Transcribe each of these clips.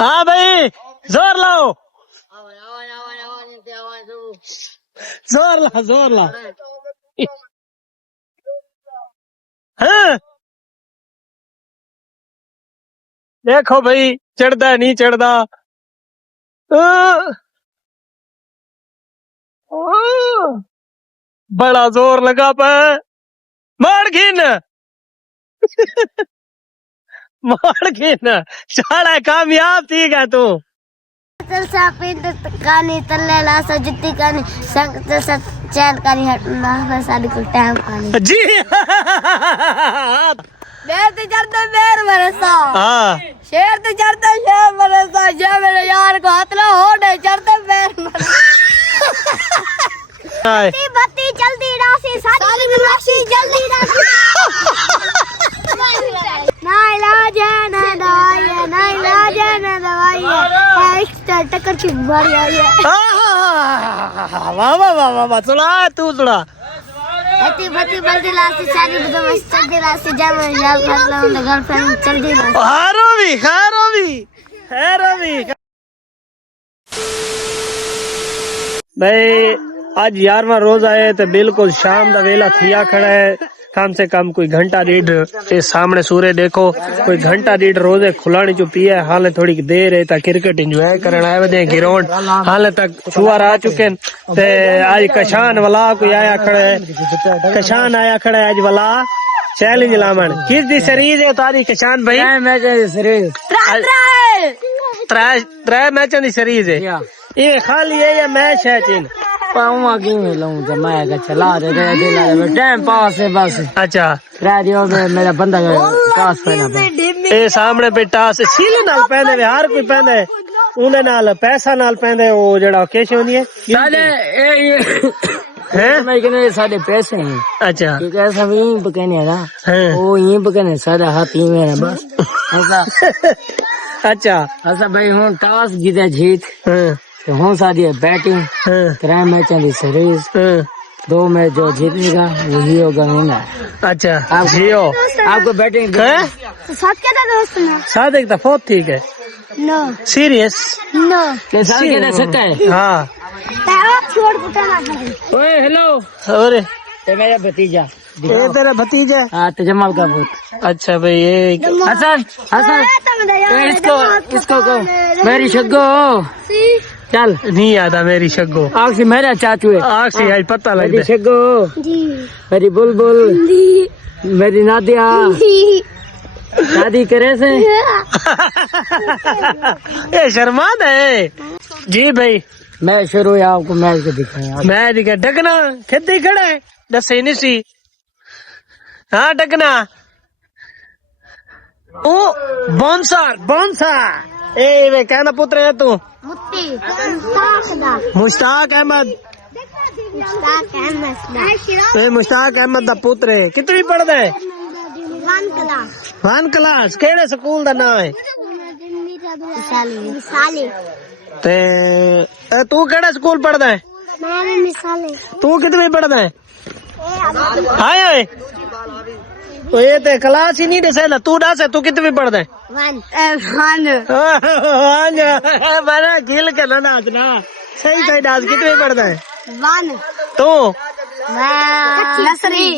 हाँ भाई जोर लाओ, जोर ला। हाँ देखो भाई चढ़दा नहीं चढ़दा। बड़ा जोर लगा पे मार खीन मार खीन साड़ा कामयाब थी गया तू। कानी तल्ले लासा जुत्ती कानी संग चैन कानी हटना साड़ी को टाइम कानी जी बेर ते चढ़ते बेर बरसा हाँ शेर ते चढ़ते शेर बरसा जे मेरे यार को हथला हो डे चढ़ते बेर बत्ती बत्ती जल्दी राशि सारी राशि जल्दी राशि ना इलाज है ना दवाई है ना इलाज है ना दवाई है एक्स्ट्रा टक्कर की बीमारी आई है। वाह वाह वाह वाह वाह सुना तू सुना। बत्ती बत्ती बल्दी राशि सारी बदमाश जल्दी राशि जाम जाम मतलब उनका गर्लफ्रेंड जल्दी राशि खैरो भी भाई आज 11वां रोज आए तो बिल्कुल शाम का वेला थिया खड़ा है। कम से कम कोई घंटा डेढ़ इस सामने सूर्य देखो कोई घंटा डेढ़ रोजे खुलानी जो पिया हाले थोड़ी देर है क्रिकेट एंजॉय करने आए वे ग्राउंड हाले तक छुआर आ चुके ते आज कशान वाला कोई आया खड़ा है। कशान आया खड़ा है आज वाला चैलेंज लामन किस दी सीरीज है तारी कशान भाई? त्रै मैचों दी सीरीज है ये खाली है या मैच है तीन पाऊंगा क्यों लाऊं जब मैं चला दे टाइम पास है बस। अच्छा रेडियो में मेरा बंदा टास पहना ए सामने पे टास सीले नाल पहने वे हर कोई पहने उन्हें नाल पैसा नाल पहने वो जड़ा कैसे होनी है साले हैं मैं कहने सारे पैसे हैं। अच्छा ठीक है सब यहीं पकने ना हैं वो यहीं पकने सारा हाथ ही में है बस ऐसा। अच्छा ऐसा भाई हूँ टास जीते जीत हैं तो हूँ सारी बैटिंग हैं 3 मैचों की सीरीज हैं 2 मैच जो जीतेगा वही होगा विनर। अच्छा आप जियो आपको बैटिंग साथ क्या था दोस्त में साथ एक दफा ठीक है नो सीरियस नो साल के दे सकता है। हाँ आप छोड़ देता ना ओए हेलो और ये मेरा भतीजा ये तेरा भतीजा हाँ तो जमाल का पुत्र। अच्छा भाई ये हसन हसन इसको कहो मेरी शग्गो चल नहीं आता मेरी शग्गो आग से मेरा चाचू है आग से आज पता लग मेरी शग्गो जी मेरी बुलबुल जी मेरी नादिया शादी करे से ये शर्माद है जी भाई। मैं शुरू है आपको मैच को दिखाया मैं दिखा डगना खेती खड़ा है दसे नहीं सी हाँ डगना ओ बॉन्सा ए वे कहना पुत्र है तू मुत्ती मुश्ताक अहमद मुश्ताक अहमद दा पुत्र है कितनी पढ़दा है? 1 क्लास केड़े स्कूल दा नाम है? ते तू केड़े स्कूल पढ़दा है? तू कितनी पढ़दा है? हाय तो ये ते क्लास ही नहीं दसे तू दस तू कितनी पढ़दा है? 1 मैंने गिल के ना नाचना सही सही डांस कितनी पढ़दा है? 1 तू नर्सरी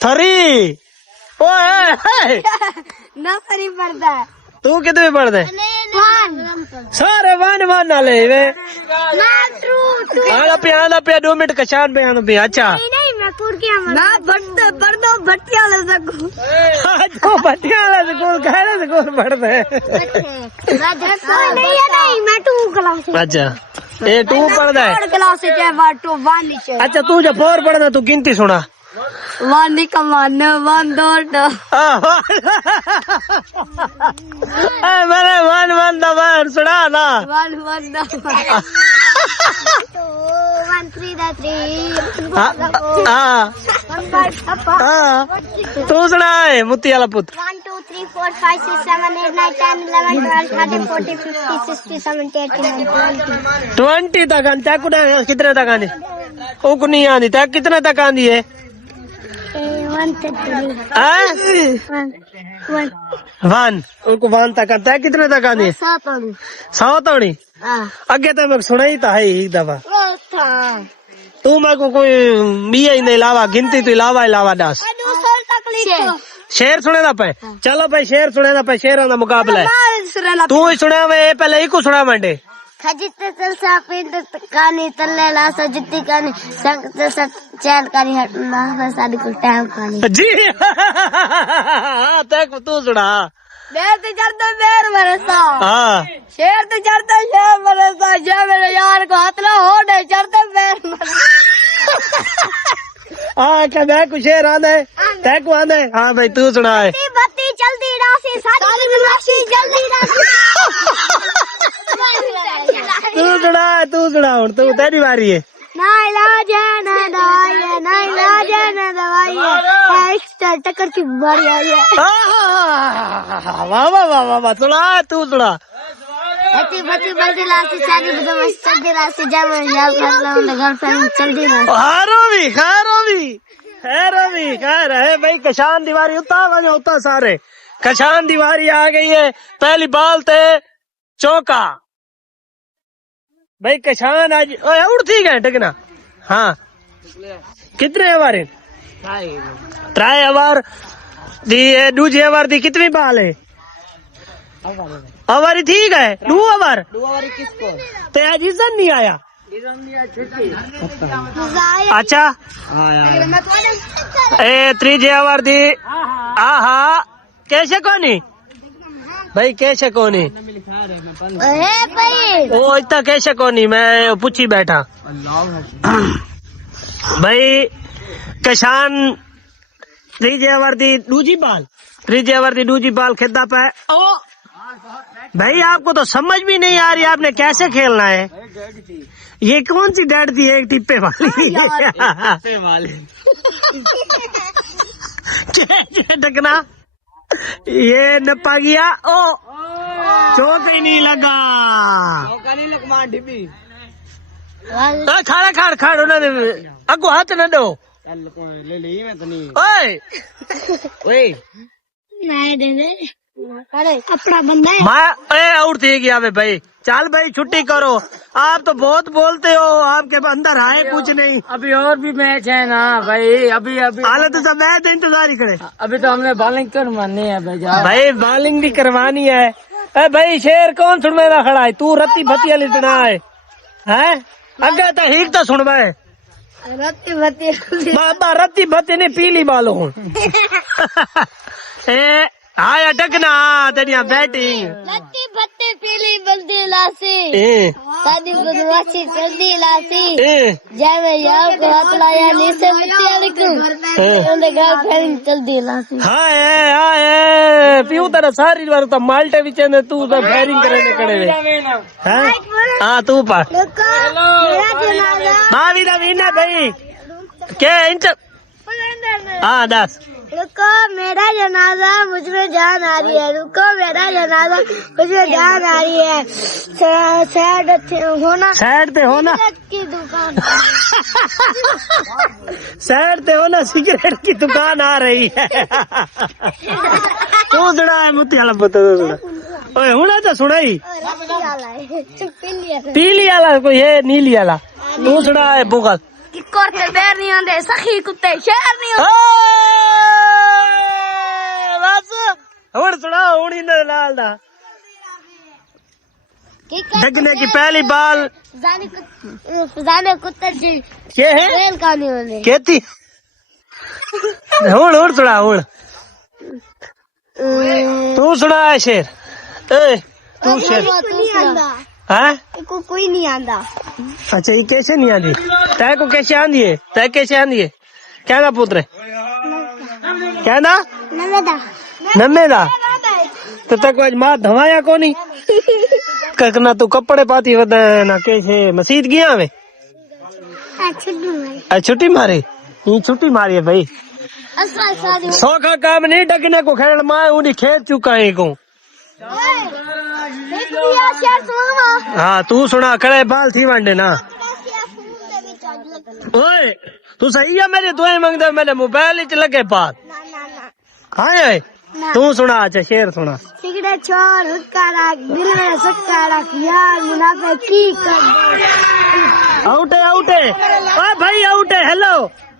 3 ओए नर्सरी पढ़ता है तू कितने पढ़ते? 1 सारे 1 नाले वे आला पे 2 मिनट कशान पे आना पे। अच्छा नहीं मैं कुर्किया मैं पढ़ दो भट्टिया ले सकूं तो भट्टिया वाला स्कूल कहने स्कूल पढ़ते नहीं मैं 2 क्लास अच्छा ये 2 पढ़ता है 3rd क्लास से क्या 1 अच्छा तू जो 4 पढ़ना तू गिनती सुना 1 1 1 2 मैंने 1 दबान सुना ना 1 1 1 3 हाँ तू सुना है मुत्ती वाला पुत्र 1 2 3 4 5 6 7 8 9 10 11 12 13 14 15 16 17 18 20 तक आनी तक कितने तक आनी वो को नहीं आनी तक कितने तक आनी है? वन उनको वन तक आता है। कितने तक आनी है? 100 तोड़ी। अगे तो मैं सुना ही था है एक दफा। तू मैं को कोई बिया ही नहीं लावा, गिनती तो इलावा 10 शेर सुने ना पे। चलो भाई शेर सुने ना पे, शेर का मुकाबला है। तू ही सुना मैं पहले ही को सुना मंडे। खजिते चल सा पिंड कानी तल्ले ला सा जित्ती कानी संग से सब चैन कानी हटना साडी को टाइम कानी जी तक तू सुना। बेर ते चढ़ते बेर बरसा हाँ शेर ते चढ़ते शेर बरसा जे मेरे यार को हथला हो दे चढ़ते बेर हाँ क्या मैं कुछ शेर आना है तय को आना है। हाँ भाई तू सुना है। बत्ती चलती रासी सारी राशि जल्दी तू सुना हूँ तू तेरी बारी है। ना इलाज है ना दवाई है, ना इलाज है ना दवाई है, एक्स्ट्रा टक्कर की बीमारी आई है। वाह वाह वाह वाह वाह सुना तू सुना। ऐसी बत्ती बल्दी लासी सारी बदमाश चलती रासी जब मैं याद कर रहा हूँ गर्लफ्रेंड चलती रासी खैरो भी खैर है भाई। कशान दीवारी उतना सारे कशान दीवारी आ गई है। पहली बाल ते चौका भाई कशान आज उड़ती गए टिकना। हाँ कितने हमारे ट्राई अवर दी दूजी अवर दी कितनी बाल है? अवर ठीक है। 2 अवर किसको तो आज इज्जत नहीं आया। अच्छा ए 3 अवर दी हाँ कैसे कोनी भाई कैसे कोनी ओ इतना कैसे कोनी मैं पूछी बैठा भाई। कशान 3 अवर दी दूजी बाल खेदा पे। ओ भाई आपको तो समझ भी नहीं आ रही आपने कैसे खेलना है। ये कौन सी डैड थी एक टिप्पे वाली ढकना ये नपा गया। ओ चौक ही नहीं लगा। खाड़ उन्होंने अगो हाथ न दो। ओए अपना बंदा है आउट थी गया भाई। चल भाई छुट्टी करो। आप तो बहुत बोलते हो, आपके अंदर आए कुछ नहीं। अभी और भी मैच है ना भाई। अभी हालत तो सब मैच इंतजार ही करे। अभी तो हमने बॉलिंग करवानी है भाई बॉलिंग भी करवानी है। ए भाई शेर कौन सुनने का खड़ा है? तू रत्ती भत्ती वाली सुना है अगे तो हीक तो सुन भाई बाबा रत्ती भत्ती ने पीली बालो ए आया डकना तेरिया बैटिंग लत्ती भत्ती पीली बल्दी लासी सादी बदमाशी चलती लासी जय मैं यार को हाथ लाया नीचे मिट्टी अड़कूं उनके गर्लफ्रेंड चलती लासी। हाय पीऊ तेरा सारी बार तो माल्टे विचे ने तू तो फायरिंग करने कड़े हैं। हाँ तू पा भाभी दा वीना भाई के इंच। हाँ 10 रुको मेरा जनाजा मुझमें जान आ रही है। रुको मेरा जनाजा मुझमें जान आ रही है। साइड पे होना की दुकान साइड पे होना सिगरेट की दुकान आ रही है। तू सुना है मुत्ती वाला पता तो ओए हुना तो सुना ही पीली वाला कोई है नीली वाला। तू सुना है बुगल करते बैर नहीं आंदे सखी कुत्ते शेर नहीं होते। बस हुन सुना हुन इन लाल दा डगने की पहली बाल जाने कुत्ते जी के है खेल कहानी होने कहती हुन सुना हुन तू सुना है शेर ए तू शेर हैं कोई नहीं आंदा। अच्छा ये कैसे नहीं आंदी? तय को कैसे आंदी है? तय कैसे आंदी है? क्या ना पुत्र क्या ना नन्हे दा तो तक आज मां धवाया को नहीं ना तू कपड़े पाती वदा ना कैसे मस्जिद गया वे छुट्टी मारी ये छुट्टी मारी है भाई। सौखा काम नहीं डगने को खेल मां उन्हीं खेत चुका है को। हाँ तू सुना कड़े बाल थी वंडे ना ओए तू सही है मेरी दुआएं मंगदे मेरे मोबाइल च लगे पात हाँ तू सुना अच्छा शेर सुना सिगरेट छोड़ हुक्का रख दिल में सक्का रख यार मुनाफे की कर आउटे आउटे ओ भाई आउटे हेलो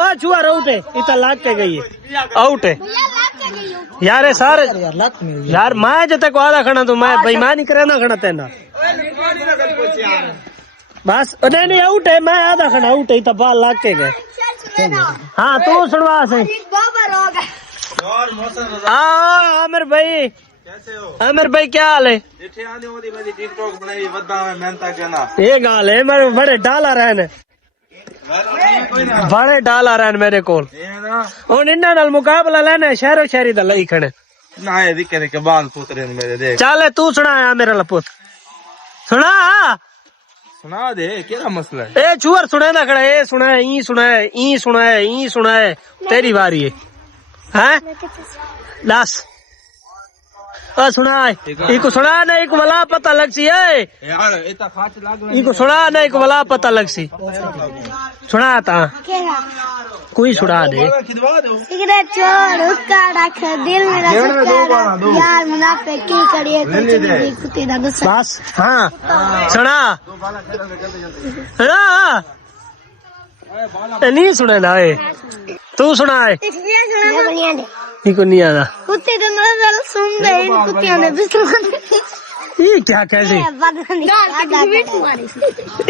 ओ छुआ आउटे इतना लाग के गई है आउटे यार ये सारे यार मैं जते को आधा खड़ा तू मैं बेईमानी करे ना खड़ा तेना बस नहीं नहीं आउट है मैं आधा खड़ा आउट है इतना बाल लाग के गए हाँ तू सुनवा से हाँ आमिर भाई कैसे हो? आमिर भाई क्या हाल है जिथे आने वाली मेरी टिकटॉक बनाई वदा में मेहनत करना ये गाल है मेरे बड़े डाला रहने बड़े डाला रहने मेरे कोल ये ना ਹੁਣ ਇਹਨਾਂ ਨਾਲ ਮੁਕਾਬਲਾ ਲੈਣਾ ਸ਼ਹਿਰੋ ਸ਼ਹਿਰੀ ਦਾ ਲਈ ਖੜੇ ना ये दिखे ने के बाल पुतरे ने मेरे देख ਚੱਲ ਤੂੰ ਸੁਣਾਇਆ ਮੇਰਾ ਲਪੁੱਤ ਸੁਣਾ सुना दे क्या मसला है ਇਹ ਛੂਰ ਸੁਣੇ ਨਾ ਖੜਾ ਇਹ ਸੁਣਾਇਆ ई सुनाया तेरी बारी है हैं दस सुना इको सुना ना एक वाला पता लग सी है यार इतना खाच लाग इको सुना ना एक वाला पता लग सी सुना ता कोई सुना दे खिदवा दो सिगरेट छोड़ हुक्का रख दिल में सक्का रख यार मुनाफे की करिए जिंदगी कुत्ते दा गुस्सा बस हाँ सुना सुना नहीं सुने ना तू सुना इको नहीं आता कुत्ते तो नजर सुन दे इन कुत्तियों ने बिस्कुट ये क्या कैसी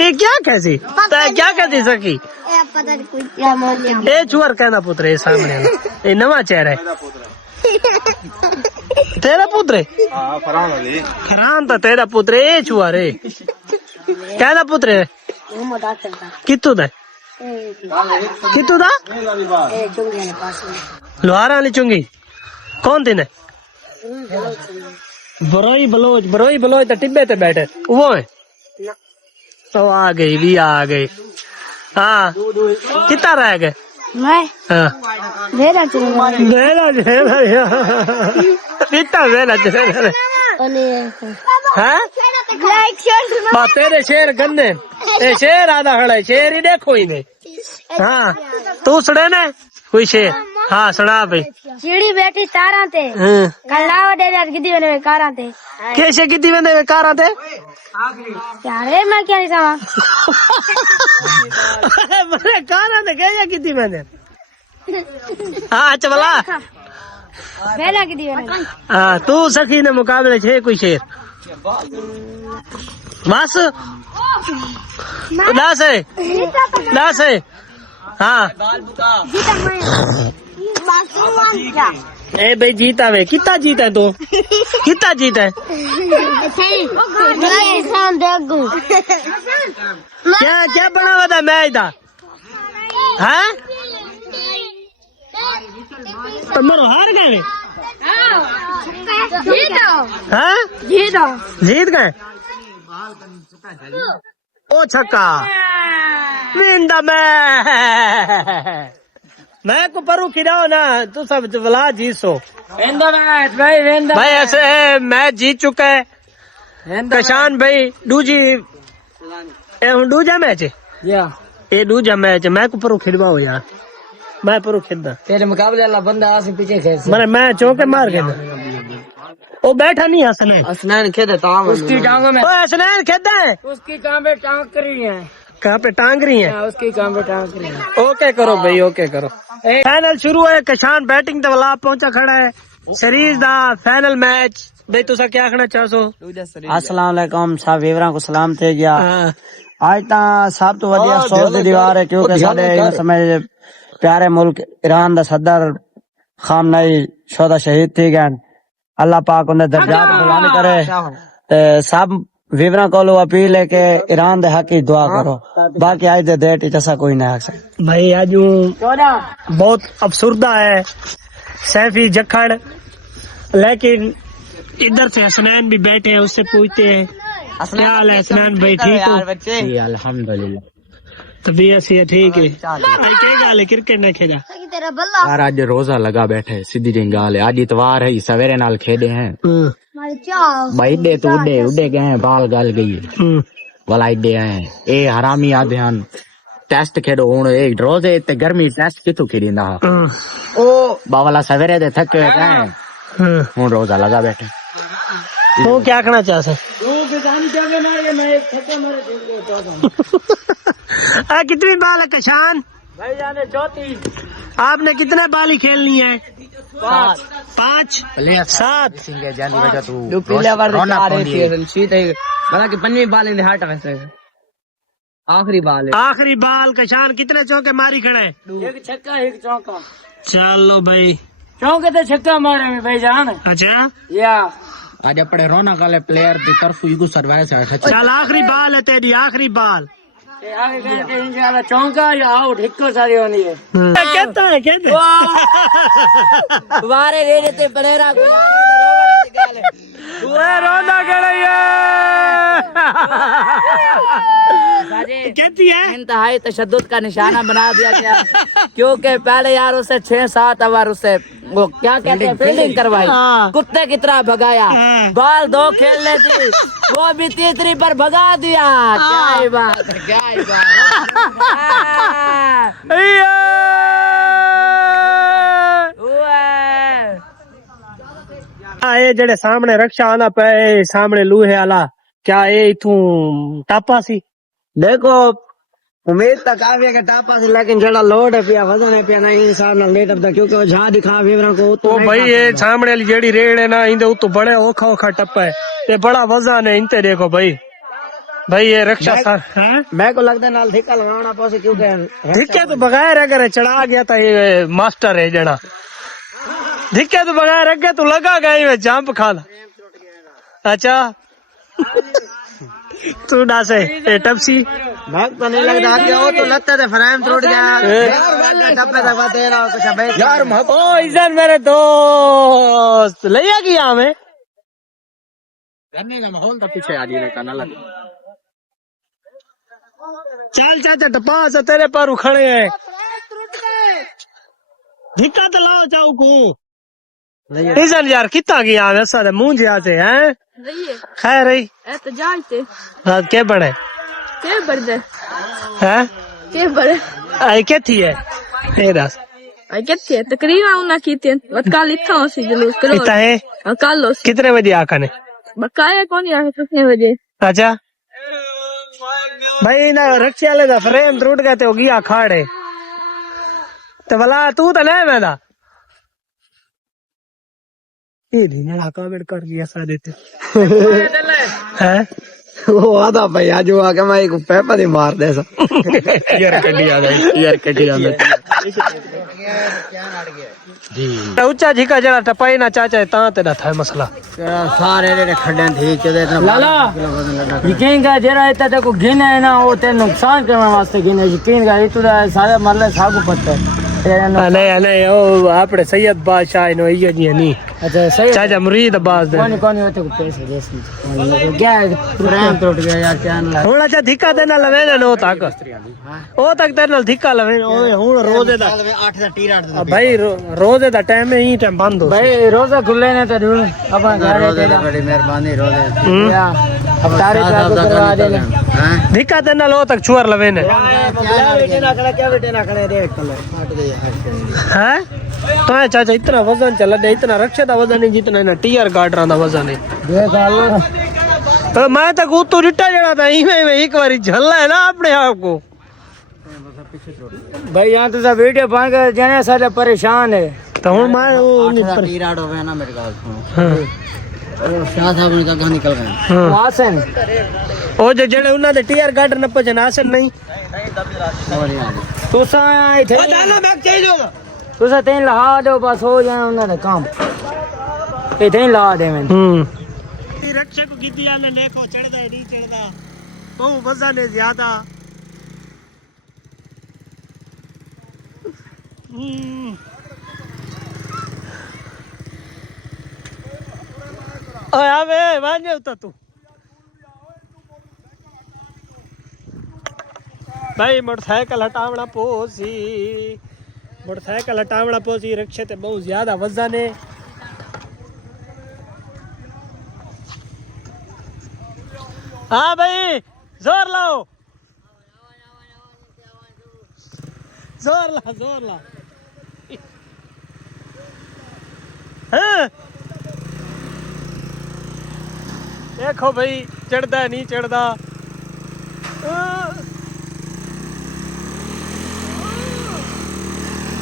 ये क्या कैसी क्या कहती सकी पता नहीं कोई क्या मार दिया ए चुअर कहना पुत्र ये सामने वाला। ये नवा चेहरा है तेरा पुत्र है हां फरान वाली हराम था तेरा पुत्र है चुअर है कहना पुत्र है कितू दा कितू दा लोहारा वाली चुंगी कौन थी ने बरोई बलोच तो टिब्बे ते बैठे वो है तो आ गई भी आ गई हाँ कितना रह गए मैं हाँ भेड़ा चलूंगा वेला कितना वेला हाँ लाइक शेयर बा तेरे शेर गन्ने ए शेर आधा खड़ा है शेर ही देखो ही नहीं हाँ तू सुने ने कोई शेर हाँ सुना भाई चिड़ी बैठी तारा ते कल्लावा दे यार किदी बने कारा ते कैसे कितनी बंदे कार आते यार मैं क्या नहीं समझ मेरे कार आते कैसे कितनी बंदे हाँ अच्छा बोला भेड़ा किदी बने हाँ तू सखी ने मुकाबले छे कोई शेर बस दस है हाँ ए भाई जीता वे कितना जीता है तू कितना जीता है क्या क्या बना हुआ था मैच था हाँ तुम्हारा हार गए हाँ जीत गए ओ छक्का विंदा मैं को परू खिलाओ ना तू सब जवला जीसो भाई ऐसे मैच जीत चुका है कशान भाई दूजी दूजा मैच है ये दूजा मैच है मैं को परू खिलवाओ यार मैं परू खिलदा तेरे मुकाबले वाला बंदा आसे पीछे खेल मैं चौके मार के वो बैठा नहीं हसनैन हसनैन खेदा ताम उसकी टांगों में हसनैन खेदा है उसकी कहां पे टांग करी है कहाँ पे टांग रही है उसकी कहां पे टांग करी है ओके करो भाई ओके करो फाइनल शुरू है कशान बैटिंग ते वाला पहुंचा खड़ा है सीरीज दा फाइनल मैच भाई तुसा क्या कहना चाहो अस्सलाम वालेकुम सब वीवरां को सलाम थे गया हाँ आज ता सब तो वधिया सोच दी दीवार है क्योंकि साडे इस समय प्यारे मुल्क ईरान दा सदर खामनेई शोदा शहीद थी गए अल्लाह पाक उन्हें दर्जात बुलंद करे सब वीवरां को अपील है कि ईरान दे हक की दुआ करो बाकी आज दे डेट जैसा कोई नहीं आ सकता भाई आज बहुत अफसुर्दा है सैफी जखड़ लेकिन इधर से हसनैन भी बैठे हैं उससे पूछते हैं क्या हाल है हसनैन भाई ठीक हो अल्हम्दुलिल्लाह तबीयत से ठीक है आज क्या गाल है क्रिकेट ने खेला तेरा बल्ला यार आज रोजा लगा बैठे सीधी जी गाल है आज इतवार है सवेरे नाल खेडे हैं मारे चाव भाई इडे तो उडे गए हैं बाल गाल गई है वाला इडे हैं ए हरामी आधे हन टेस्ट खेड़ो हूं एक रोज इतने गर्मी टेस्ट कितों खेड़ींदा ओ बावला सवेरे दे थके गए हूं रोजा लगा बैठे तू क्या कहना चाहते कितनी बाल है कशान भाई जाने चौथी आपने कितने बाली खेलनी है 5 7 जानी वजह तू दो पीले बार रौनक चार होंदी है। है सीधे बड़ा कि पंजवी बाल इन हाट में आखिरी बाल है आखिरी बाल कशान कितने चौके मारी खड़े एक छक्का एक चौका चलो भाई चौके ते छक्का मारे में भाई जान अच्छा या आज अपने रौनक वाले प्लेयर की तरफ इगो सरवाए से चल आखिरी बाल है तेरी आखिरी बाल आगे गए के इंशाल्लाह चौका या आउट हिक्को सारी होनी है कहता है वारे रे रे ते प्लेयरा को रोना कहती है इंतहाई तशद्दुद का निशाना बना दिया गया क्योंकि पहले यार उसे 6-7 ओवर उसे वो क्या कहते हैं फील्डिंग करवाई कुत्ते की तरह भगाया बॉल 2 खेलने थी वो भी तीसरी पर भगा दिया क्या ही बात है क्या ही ये जेड़े सामने रक्षा आना पे सामने लूहे आला क्या ये इथू टापा सी देखो उम्मीद तो काफी है कि टापा से लेकिन जड़ा लोड है पिया वजन है पिया नहीं हिसाब नाल लेट अपदा क्योंकि वो झा दिखा फेवरा को तो भाई ये सामने वाली जेड़ी रेड है ना इंदे तो बड़े औखा औखा टप्पा है ये बड़ा वजन है इनते देखो भाई भाई ये रक्षा है मैं को लगता है नाल धिक्का लगाना पड़े क्योंकि धिक्के तो बगैर अगर चढ़ा गया था ये मास्टर है जना धिक्के तो बगैर अगे तो लगा गया जंप खाना अच्छा तू डासे टपसी भाग तो नहीं लगता कि वो तो लगता है फ्रेम टूट गया टप्पे तक बात है ना कुछ है यार ओ इधर मेरे दोस्त ले गया हमें करने का माहौल तो पीछे आ रही है ना लग चल चाचा टपा से तेरे पर उखड़े हैं धिक्का तो लाओ चाऊ को इधर यार कितना गया वैसा मुंह जिया से हैं खैर रही हाँ क्या बने हैं Che bare. आई क्या थी है तेरा Ai che ti è? Taqriban una kitchen. Bakali tosi jalus karo. कितना है Kalos. कितने बजे आका ने Bakaya कौन यार कितने बजे? अच्छा भाई ना रक्षे वाले का फ्रेम टूट गया तो गया खाड़े तो भला तू तो नहीं मैं ये ढीना कमेंट कर दिया सारे थे हैं वो आता भाई आज वो आके मैं एक पेपर ही मार दे सा यार कटी आ गई यार कटी आ गई जी ऊंचा झिका जरा टपाई ना चाचा ता तेरा था मसला सारे रे खड्डे थी चदे लाला यकीन का जरा इतना देखो गिन है ना वो ते नुकसान करने वास्ते गिन है यकीन का इतना सारे मरले सागु पत्ते नहीं नहीं ओ आपड़े सैयद बादशाह नो ये जी नहीं अच्छा सही चाचा मुरीद अब्बास दे कौन होते को पैसे दे क्या प्रेम टूट गया यार क्या ना हुन अच्छा धिक्का देना लवे ना नो तक ओ तक तेरे नाल धिक्का लवे ओए हुन रोजे दा 8 दा टी रात भाई रोजे दा टाइम ही टाइम बंद हो भाई रोजा खुले ने तो अपन घर तेरा बड़ी मेहरबानी रोजे या अब तारे चाकू करवा देने हैं धिक्का देना लो तक छुअर लवे ने क्या बेटे ना खड़ा क्या बेटे ना खड़े देख कलर हट गई हैं तो है चाचा इतना वजन चला दे इतना रक्षा दा वजन नहीं जितना ना टीआर गार्डरा दा वजन है देख आलो तो मैं तक तो रिटा जड़ा था इवें में एक बारी झल्ला है ना अपने आप को भाई यहाँ तो सब वीडियो बन के जाने सारे परेशान है तो हुन मैं वो टी रात हो गया ना मेरे गाल शाह साहब ने कहा निकल गए आसन ओ जे जेड़े उन्ना दे टीआर गार्डर न पजन आसन नहीं और यार तू सा थे तू सा तेन लहा दो बस हो जाए उन्होंने काम ये तेन लहा दे मैं रक्षा को कीती आने देखो चढ़दा है नहीं चढ़दा तो वजन है ज्यादा ओए आवे वाने उता तू भाई मोटरसाइकिल हटावना पोसी मोटरसाइकिल हटावना पोसी रक्षे ते बहुत ज्यादा वजन है हाँ भाई जोर लाओ जोर ला हाँ। देखो भाई चढ़दा नहीं चढ़दा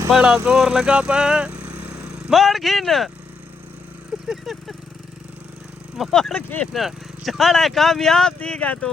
बड़ा जोर लगा पे मार खीन मार खीन चढ़ा कामयाब थी क्या तू